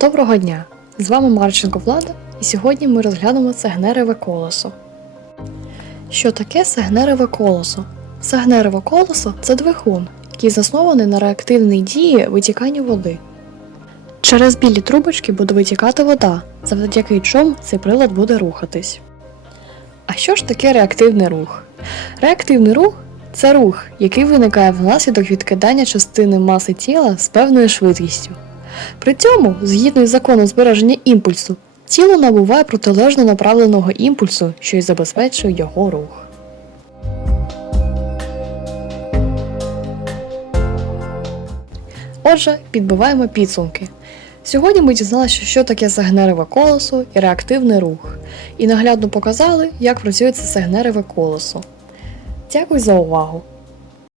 Доброго дня! З вами Марченко Влада, і сьогодні ми розглянемо сегнереве колесо. Що таке сегнереве колесо? Сегнереве колесо це двигун, який заснований на реактивній дії витікання води. Через білі трубочки буде витікати вода, завдяки чому цей прилад буде рухатись. А що ж таке реактивний рух? Реактивний рух це рух, який виникає внаслідок відкидання частини маси тіла з певною швидкістю. При цьому, згідно із законом збереження імпульсу, тіло набуває протилежно направленого імпульсу, що й забезпечує його рух. Отже, підбиваємо підсумки. Сьогодні ми дізналися, що таке сегнереве колесо і реактивний рух, і наглядно показали, як працює це сегнереве колесо. Дякую за увагу!